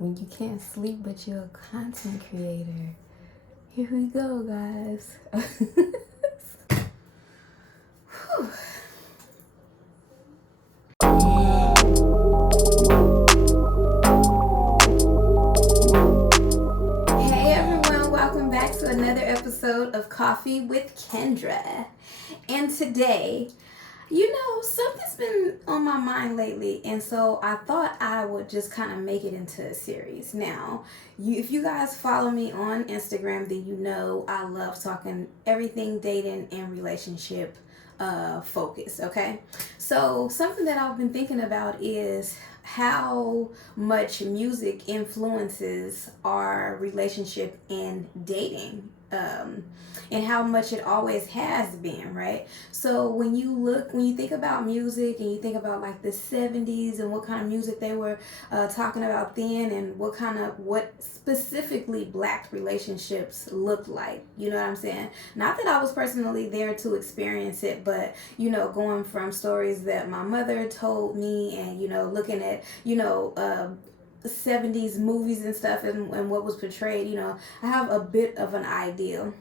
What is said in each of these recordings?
when you can't sleep but you're a content creator. Here we go, guys. Hey everyone, welcome back to another episode of Coffee with Kendra. And today, something's been on my mind lately, and so I thought I would just kind of make it into a series. Now, if you guys follow me on Instagram, then you know I love talking everything dating and relationship focus, okay? So, something that I've been thinking about is how much music influences our relationship and dating. And how much it always has been, right? So when you think about music and you think about like the 70s and what kind of music they were talking about then, and what specifically black relationships looked like, you know what I'm saying? Not that I was personally there to experience it, but going from stories that my mother told me, and looking at 70s movies and stuff, and what was portrayed, I have a bit of an idea.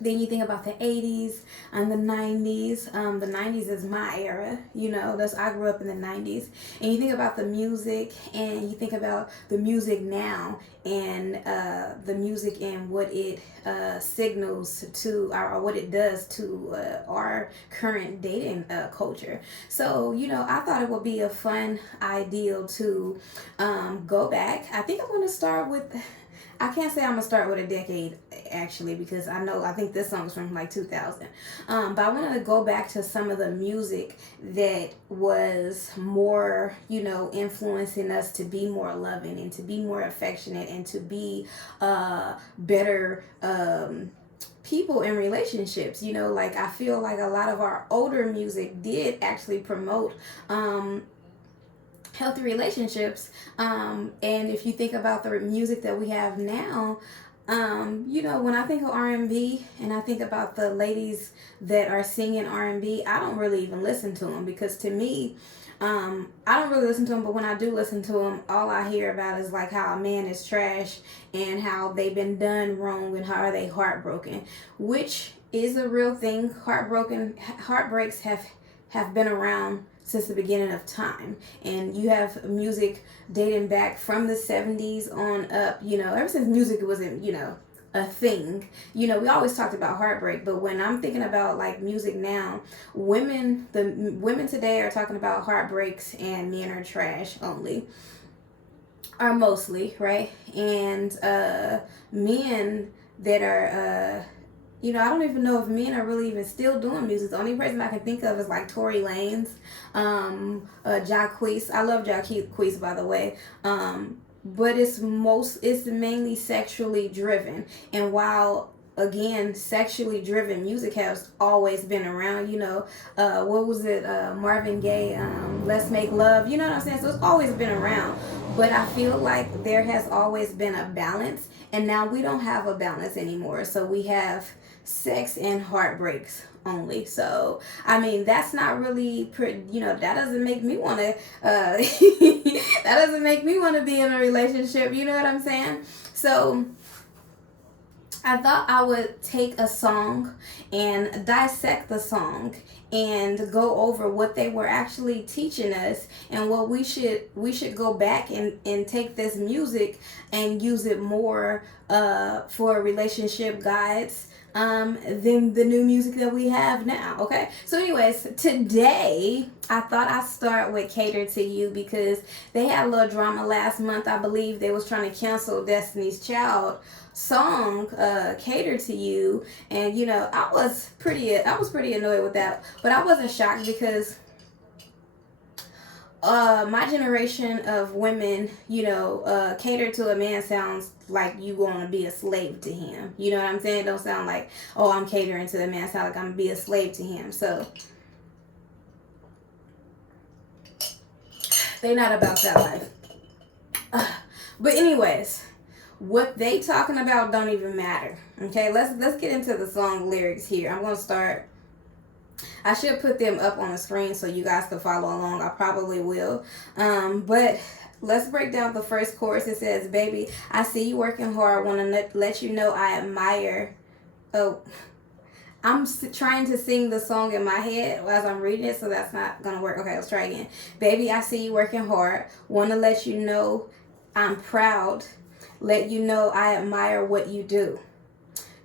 Then you think about the 80s and the 90s. The 90s is my era, I grew up in the 90s. And you think about the music, and you think about the music now, and the music and what it signals to, or what it does to our current dating culture. So, I thought it would be a fun idea to go back. I think I'm going to start with... I can't say I'm gonna start with a decade, actually, because I think this song is from like 2000. But I wanted to go back to some of the music that was more, influencing us to be more loving and to be more affectionate and to be better people in relationships. Like, I feel like a lot of our older music did actually promote healthy relationships. And if you think about the music that we have now, when I think of R&B and I think about the ladies that are singing R&B, I don't really even listen to them, because to me, I don't really listen to them, but when I do listen to them, all I hear about is like how a man is trash and how they've been done wrong and how are they heartbroken, which is a real thing. Heartbreaks have been around since the beginning of time, and you have music dating back from the 70s on up, ever since music wasn't a thing. We always talked about heartbreak, but when I'm thinking about like music now, the women today are talking about heartbreaks and men are trash only, are mostly, right? And men that are I don't even know if men are really even still doing music. The only person I can think of is like Tory Lanez, Jacquees. I love Jacquees, by the way. But it's mainly sexually driven. And while, again, sexually driven music has always been around, what was it, Marvin Gaye, Let's Make Love, you know what I'm saying? So it's always been around. But I feel like there has always been a balance, and now we don't have a balance anymore. So we have sex and heartbreaks only. So I mean, that's not really that doesn't make me want to that doesn't make me want to be in a relationship, you know what I'm saying? So I thought I would take a song and dissect the song and go over what they were actually teaching us, and what we should go back and take this music and use it more for relationship guides than the new music that we have now. Okay, so anyways, today I thought I'd start with Cater to You, because they had a little drama last month. I believe they was trying to cancel Destiny's Child song, Cater to You, and I was pretty annoyed with that, but I wasn't shocked, because my generation of women, cater to a man sounds like you want to be a slave to him. You know what I'm saying? It don't sound like, oh, I'm catering to the man. It sound like I'm gonna be a slave to him. So they not about that life. But anyways, what they talking about don't even matter. Okay, let's get into the song lyrics here. I'm gonna start. I should put them up on the screen so you guys can follow along. I probably will. But let's break down the first chorus. It says, baby, I see you working hard. Want to let you know I admire. Oh, I'm trying to sing the song in my head as I'm reading it, so that's not going to work. Okay, let's try again. Baby, I see you working hard. Want to let you know I'm proud. Let you know I admire what you do.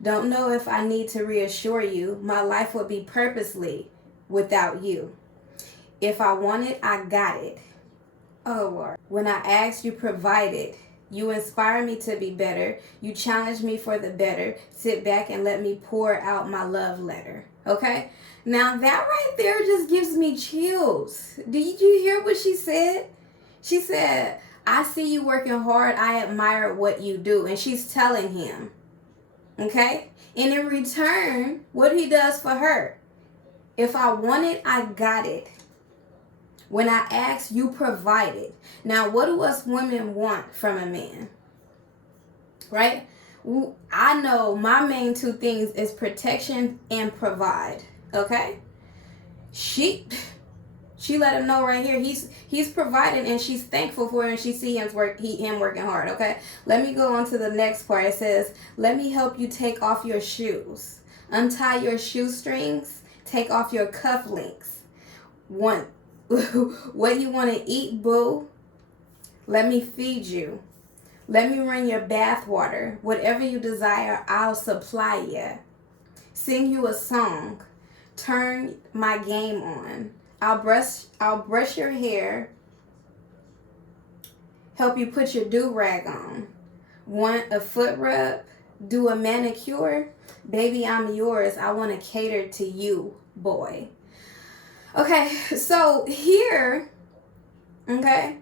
Don't know if I need to reassure you. My life would be purposely without you. If I want it, I got it. Oh, Lord. When I asked, you provided. You inspire me to be better. You challenge me for the better. Sit back and let me pour out my love letter. Okay? Now that right there just gives me chills. Did you hear what she said? She said, I see you working hard. I admire what you do. And she's telling him. Okay? And in return, what he does for her. If I want it, I got it. When I ask, you provide it. Now, what do us women want from a man? Right? I know my main two things is protection and provide. Okay? She let him know right here. He's providing and she's thankful for it and she see him working hard. Okay? Let me go on to the next part. It says, let me help you take off your shoes. Untie your shoestrings. Take off your cufflinks. What you want to eat, boo? Let me feed you. Let me run your bath water. Whatever you desire, I'll supply you. Sing you a song. Turn my game on. I'll brush your hair. Help you put your do-rag on. Want a foot rub? Do a manicure? Baby, I'm yours. I want to cater to you, boy. Okay, so here, okay,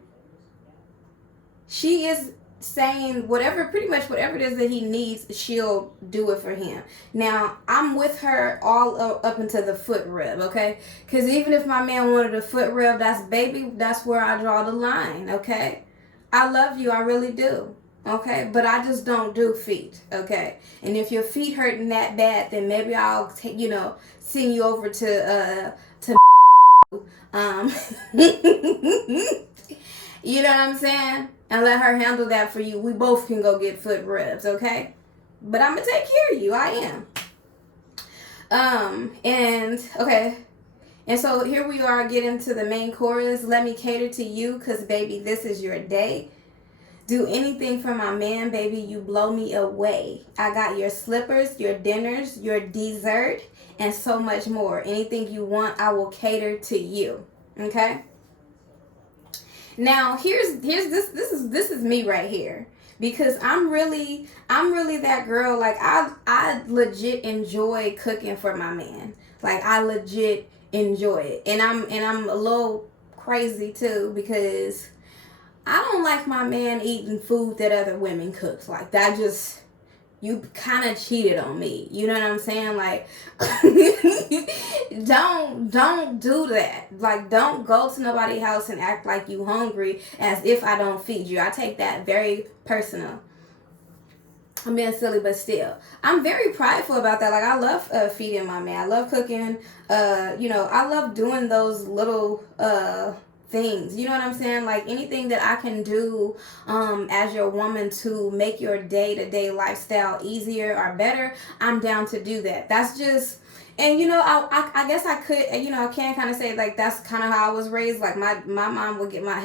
she is saying pretty much whatever it is that he needs, she'll do it for him. Now, I'm with her all up into the foot rub, okay? Because even if my man wanted a foot rub, that's where I draw the line, okay? I love you, I really do, okay? But I just don't do feet, okay? And if your feet hurting that bad, then maybe I'll send you over to you know what I'm saying? And let her handle that for you. We both can go get foot rubs, okay? But I'm gonna take care of you. I am. And so here we are getting to the main chorus. Let me cater to you, cause baby, this is your day. Do anything for my man, baby. You blow me away. I got your slippers, your dinners, your dessert, and so much more. Anything you want, I will cater to you. Okay? Now, here's this is me right here. Because I'm really that girl. Like I legit enjoy cooking for my man. Like I legit enjoy it. And I'm a little crazy too, because I don't like my man eating food that other women cook. Like that just, you kind of cheated on me. You know what I'm saying? Like, don't do that. Like, don't go to nobody's house and act like you hungry as if I don't feed you. I take that very personal. I'm being silly, but still, I'm very prideful about that. Like, I love feeding my man. I love cooking. I love doing those little things. You know what I'm saying? Like anything that I can do as your woman to make your day-to-day lifestyle easier or better, I'm down to do that. That's just, and I guess I could, I can kind of say like that's kind of how I was raised. Like my mom would get my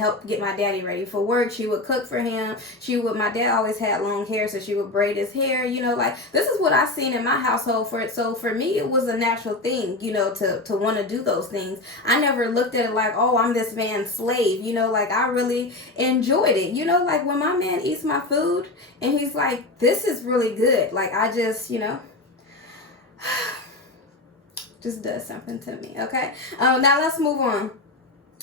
daddy ready for work. She would cook for him. My dad always had long hair, so she would braid his hair. Like this is what I seen in my household for it. So for me, it was a natural thing, to want to do those things. I never looked at it like, oh, I'm this man's slave. Like I really enjoyed it. Like when my man eats my food and he's like, this is really good. Like I just, just does something to me, okay? Now let's move on.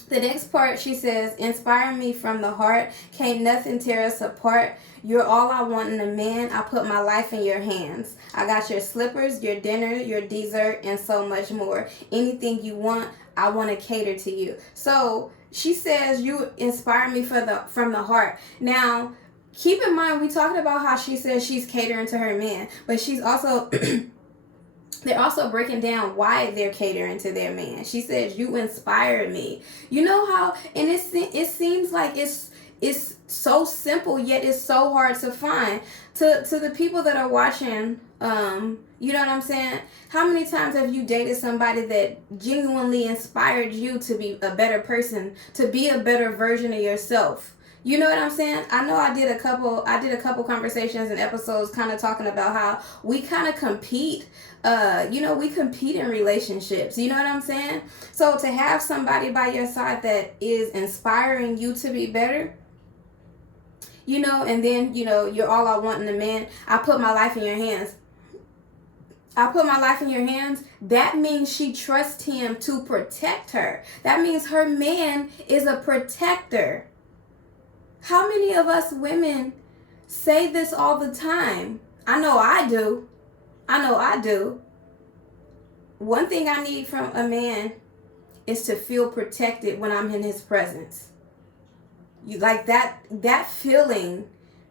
The next part, she says, inspire me from the heart. Can't nothing tear us apart. You're all I want in a man. I put my life in your hands. I got your slippers, your dinner, your dessert, and so much more. Anything you want, I want to cater to you. So she says, you inspire me from the heart. Now, keep in mind, we talked about how she says she's catering to her man, but she's also... they're also breaking down why they're catering to their man. She says, you inspire me. You know how, and it seems like it's it's so simple, yet it's so hard to find. To the people that are watching, you know what I'm saying? How many times have you dated somebody that genuinely inspired you to be a better person, to be a better version of yourself? You know what I'm saying? I know I did a couple conversations and episodes kind of talking about how we kind of compete. We compete in relationships. You know what I'm saying? So to have somebody by your side that is inspiring you to be better, and then, you're all I want in a man. I put my life in your hands. I put my life in your hands. That means she trusts him to protect her. That means her man is a protector. How many of us women say this all the time? I know I do. One thing I need from a man is to feel protected when I'm in his presence. You like that feeling,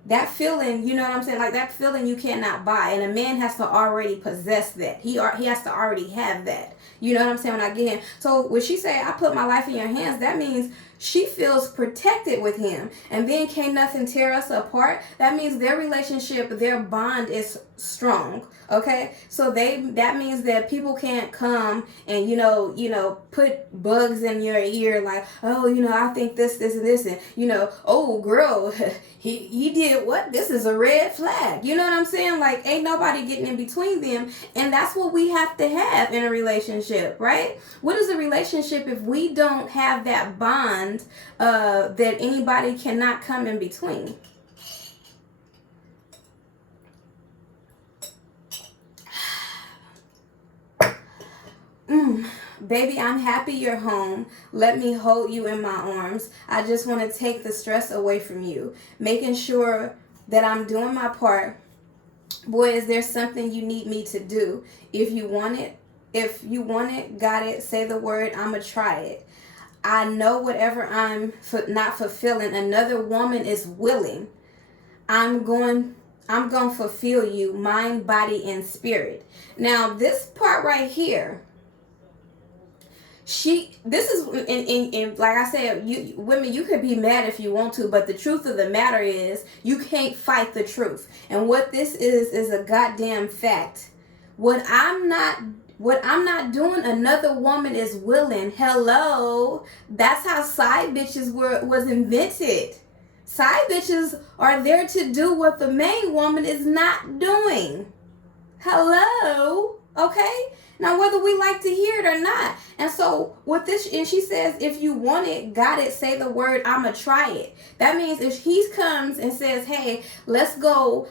you know what I'm saying? Like that feeling you cannot buy, and a man has to already possess that. He has to already have that. You know what I'm saying? When I get him. So when she say, I put my life in your hands, that means she feels protected with him. And then can't nothing tear us apart. That means their relationship, their bond is strong. Okay? So that means that people can't come and, put bugs in your ear like, oh, I think this, and this, and, oh, girl, he did what? This is a red flag. You know what I'm saying? Like, ain't nobody getting in between them. And that's what we have to have in a relationship, right? What is a relationship if we don't have that bond that anybody cannot come in between? Baby, I'm happy you're home. Let me hold you in my arms. I just want to take the stress away from you. Making sure that I'm doing my part. Boy, is there something you need me to do? If you want it, got it. Say the word, I'ma try it. I know whatever I'm not fulfilling, another woman is willing. I'm going to fulfill you, mind, body, and spirit. Now, this part right here, this is in like I said, women, you could be mad if you want to, but the truth of the matter is you can't fight the truth. And what this is a goddamn fact. What I'm not doing, another woman is willing. Hello, that's how side bitches was invented. Side bitches are there to do what the main woman is not doing. Hello, okay? Now, whether we like to hear it or not. And so with this, and she says, if you want it, got it, say the word, I'ma try it. That means if he comes and says, hey, let's go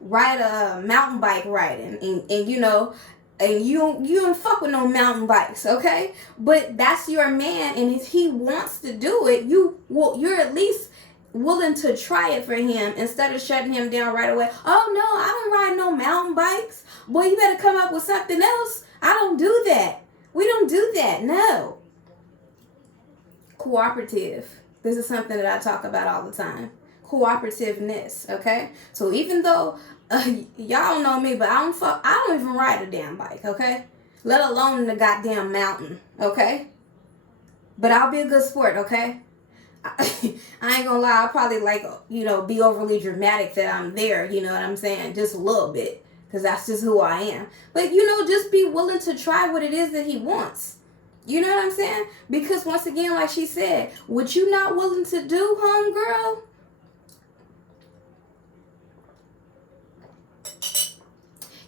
ride a mountain bike riding, and you don't fuck with no mountain bikes, okay? But that's your man, and if he wants to do it, you're at least willing to try it for him instead of shutting him down right away. Oh no, I don't ride no mountain bikes. Boy, you better come up with something else. I don't do that. We don't do that. No. Cooperative. This is something that I talk about all the time. Cooperativeness, okay? So even though y'all don't know me, but I don't even ride a damn bike, okay? Let alone in the goddamn mountain, okay? But I'll be a good sport, okay? I ain't gonna lie, I'll probably be overly dramatic that I'm there, you know what I'm saying? Just a little bit, because that's just who I am. But, just be willing to try what it is that he wants. You know what I'm saying? Because once again, like she said, what you not willing to do, homegirl?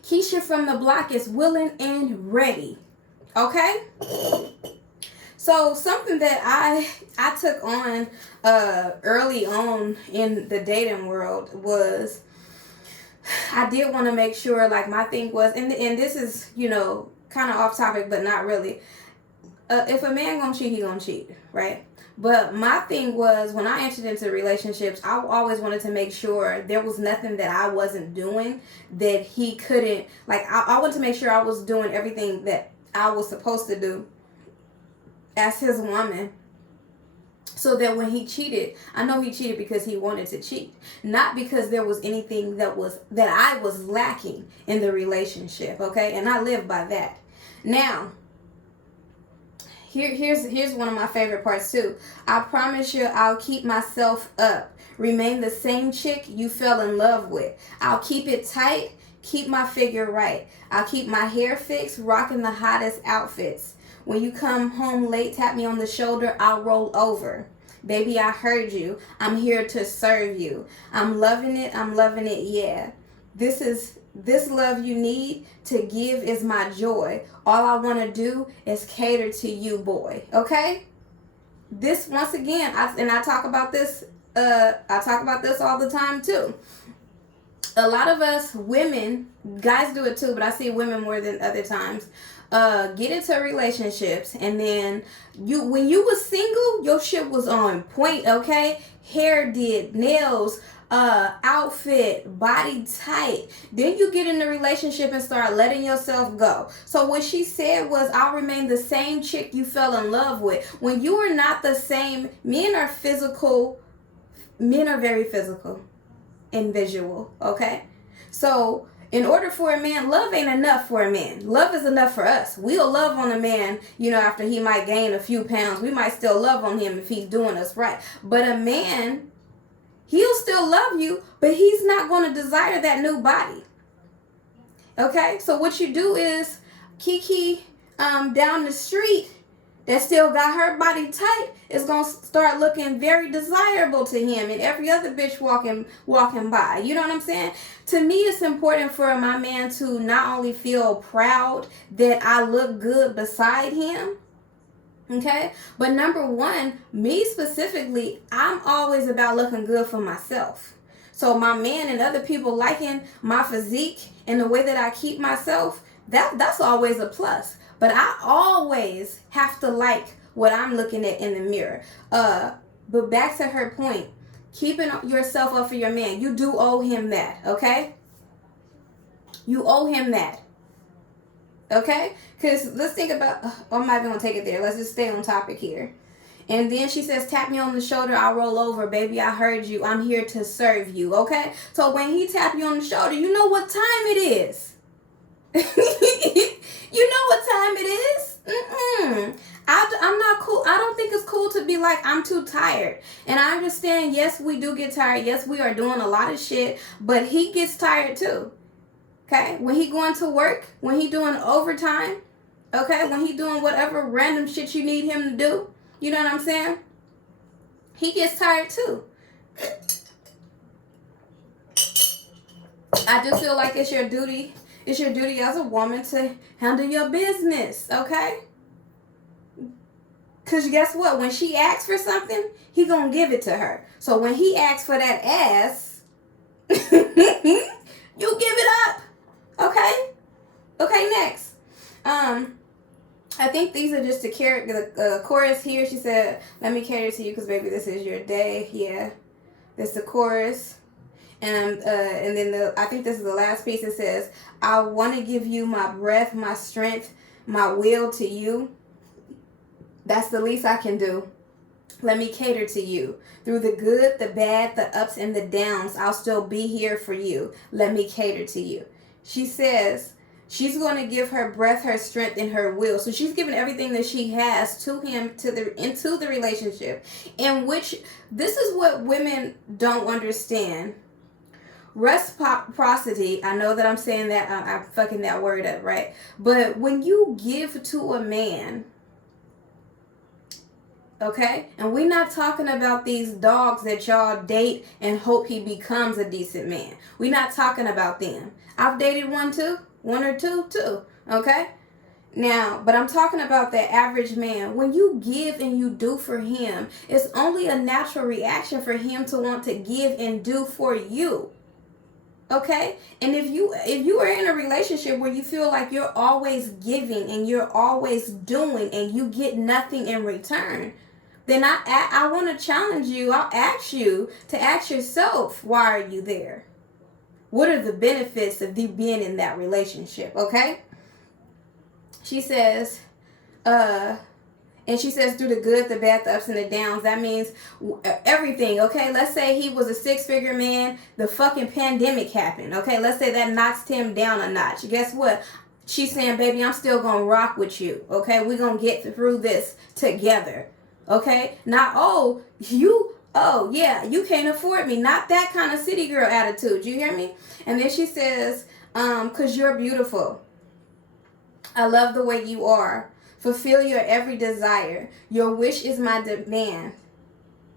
Keisha from the block is willing and ready. Okay? So something that I took on early on in the dating world was I did want to make sure, like, my thing was, and this is, kind of off topic, but not really. If a man gonna cheat, he gonna cheat, right? But my thing was, when I entered into relationships, I always wanted to make sure there was nothing that I wasn't doing that he couldn't, like, I wanted to make sure I was doing everything that I was supposed to do as his woman, so that when he cheated, I know he cheated because he wanted to cheat, not because there was anything that I was lacking in the relationship, okay? And I live by that. Now, Here's one of my favorite parts too. I promise you I'll keep myself up. Remain the same chick you fell in love with. I'll keep it tight, keep my figure right. I'll keep my hair fixed, rocking the hottest outfits. When you come home late, tap me on the shoulder, I'll roll over. Baby, I heard you. I'm here to serve you. I'm loving it, yeah. This love you need to give is my joy. All I want to do is cater to you, boy. Okay? This, once again, I talk about this all the time too. A lot of us women, guys do it too, but I see women more than other times, get into relationships, and then when you was single, your shit was on point, okay? Hair did, nails, outfit, body tight. Then you get in a relationship and start letting yourself go. So what she said was, I'll remain the same chick you fell in love with. When you are not the same, men are very physical and visual, okay? So in order for a man, love ain't enough for a man. Love is enough for us. We'll love on a man, after he might gain a few pounds. We might still love on him if he's doing us right. But a man, he'll still love you, but he's not going to desire that new body. Okay? So what you do is, Kiki down the street that still got her body tight is going to start looking very desirable to him and every other bitch walking by. You know what I'm saying? To me, it's important for my man to not only feel proud that I look good beside him, okay? But number one, me specifically, I'm always about looking good for myself. So my man and other people liking my physique and the way that I keep myself, that's always a plus. But I always have to like what I'm looking at in the mirror. But back to her point, keeping yourself up for your man, you do owe him that, okay? You owe him that, okay? Because let's think about, I'm not even going to take it there. Let's just stay on topic here. And then she says, tap me on the shoulder, I'll roll over. Baby, I heard you. I'm here to serve you, okay? So when he tap you on the shoulder, you know what time it is. You know what time it is? I'm not cool. I don't think it's cool to be like, I'm too tired. And I understand, yes, we do get tired. Yes, we are doing a lot of shit. But he gets tired too. Okay? When he going to work, when he doing overtime, okay? When he doing whatever random shit you need him to do, you know what I'm saying? He gets tired too. I do feel like it's your duty. It's your duty as a woman to handle your business, okay? Because guess what? When she asks for something, he gonna give it to her. So when he asks for that ass, you give it up, okay? Okay, next. I think these are just the chorus here. She said, let me cater to you because, baby, this is your day. Yeah, that's the chorus. And then I think this is the last piece. It says, I want to give you my breath, my strength, my will to you. That's the least I can do. Let me cater to you. Through the good, the bad, the ups and the downs, I'll still be here for you. Let me cater to you. She says she's going to give her breath, her strength, and her will. So she's giving everything that she has to him into the relationship. In which, this is what women don't understand. Reciprocity, I know that I'm saying that, I'm fucking that word up, right? But when you give to a man, okay, and we're not talking about these dogs that y'all date and hope he becomes a decent man. We're not talking about them. I've dated one or two too, okay? Now, but I'm talking about the average man. When you give and you do for him, it's only a natural reaction for him to want to give and do for you. Okay? And if you are in a relationship where you feel like you're always giving and you're always doing and you get nothing in return, then I want to challenge you. I'll ask you to ask yourself, why are you there? What are the benefits of you being in that relationship? Okay? She says, and she says, through the good, the bad, the ups and the downs. That means everything, okay? Let's say he was a six-figure man. The fucking pandemic happened, okay? Let's say that knocks him down a notch. Guess what? she's saying, baby, I'm still gonna rock with you. Okay, we're gonna get through this together. Okay, not oh yeah, you can't afford me. Not that kind of city girl attitude. You hear me? And then she says, cause you're beautiful. I love the way you are. Fulfill your every desire. Your wish is my demand.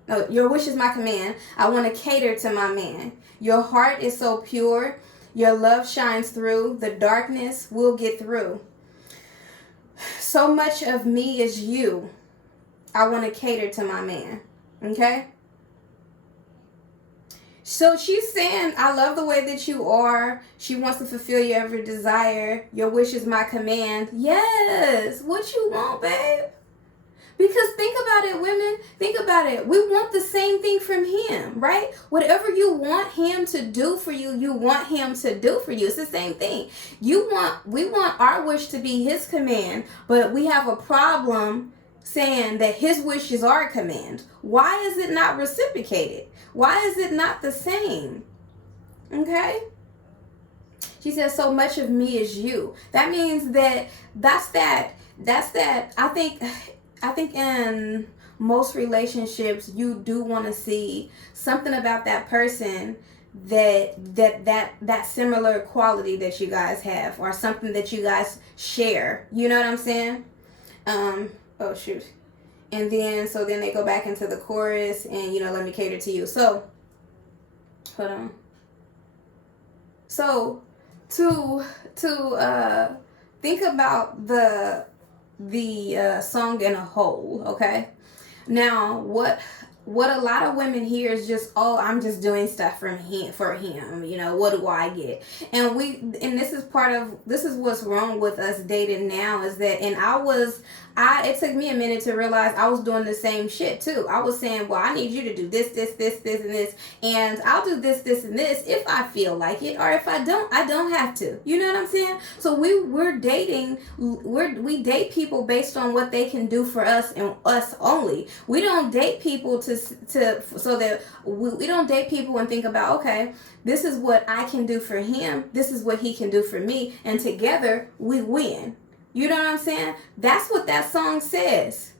No, your wish is my command. I want to cater to my man. Your heart is so pure. Your love shines through. The darkness will get through. So much of me is you. I want to cater to my man. Okay? So she's saying, I love the way that you are. She wants to fulfill your every desire. Your wish is my command. Yes. What you want, babe? Because think about it, women. Think about it. We want the same thing from him, right? Whatever you want him to do for you, you want him to do for you. It's the same thing. We want our wish to be his command, but we have a problem saying that his wish is our command. Why is it not reciprocated? Why is it not the same? Okay? She says, so much of me is you. That means that's that. I think in most relationships, you do want to see something about that person that similar quality that you guys have, or something that you guys share. You know what I'm saying? Oh shoot. And then they go back into the chorus and, let me cater to you. So, hold on. So, to think about the song in a whole, okay? Now, what a lot of women hear is just, oh, I'm just doing stuff for him. What do I get? And this is what's wrong with us dating now, is that, it took me a minute to realize I was doing the same shit too. I was saying, well, I need you to do this, and this, and I'll do this, and this if I feel like it, or if I don't have to. You know what I'm saying? So we're dating, we date people based on what they can do for us and us only. We don't date people we don't date people and think about, okay, this is what I can do for him, this is what he can do for me, and together we win. You know what I'm saying? That's what that song says.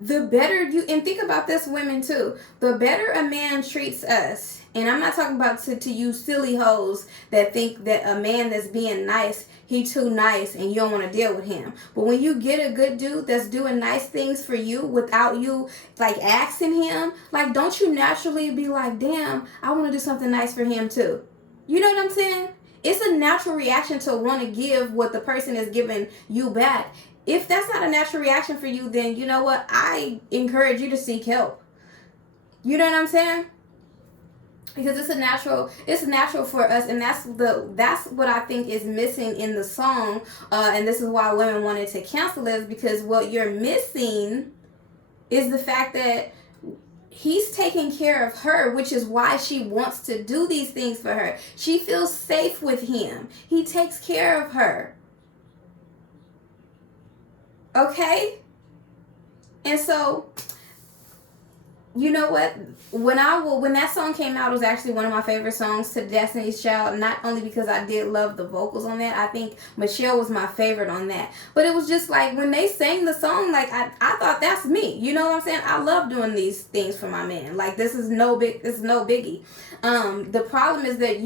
The better and think about this, women too, the better a man treats us, and I'm not talking about to you silly hoes that think that a man that's being nice, he too nice and you don't want to deal with him. But when you get a good dude that's doing nice things for you without you like asking him, like, don't you naturally be like, damn, I want to do something nice for him too? You know what I'm saying? It's a natural reaction to want to give what the person is giving you back. If that's not a natural reaction for you, then you know what? I encourage you to seek help. You know what I'm saying? Because it's natural for us, and that's what I think is missing in the song. And this is why women wanted to cancel it, because what you're missing is the fact that he's taking care of her, which is why she wants to do these things for her. She feels safe with him. He takes care of her. Okay? And so, you know what? When that song came out, it was actually one of my favorite songs to Destiny's Child. Not only because I did love the vocals on that. I think Michelle was my favorite on that. But it was just like when they sang the song, like I thought, that's me. You know what I'm saying? I love doing these things for my man. Like this is no biggie. The problem is that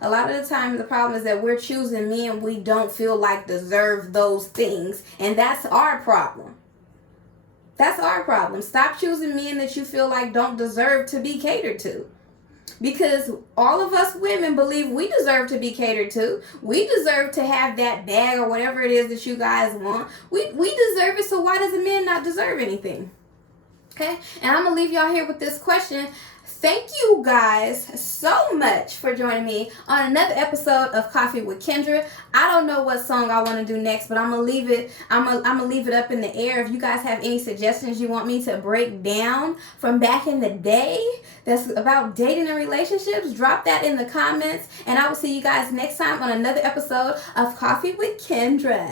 a lot of the time the problem is that we're choosing men we don't feel like deserve those things, and that's our problem. That's our problem. Stop choosing men that you feel like don't deserve to be catered to. Because all of us women believe we deserve to be catered to. We deserve to have that bag or whatever it is that you guys want. We deserve it, so why does a man not deserve anything? Okay? And I'm going to leave y'all here with this question. Thank you guys so much for joining me on another episode of Coffee with Kendra. I don't know what song I want to do next, but I'm gonna leave it up in the air. If you guys have any suggestions you want me to break down from back in the day that's about dating and relationships, drop that in the comments, and I will see you guys next time on another episode of Coffee with Kendra.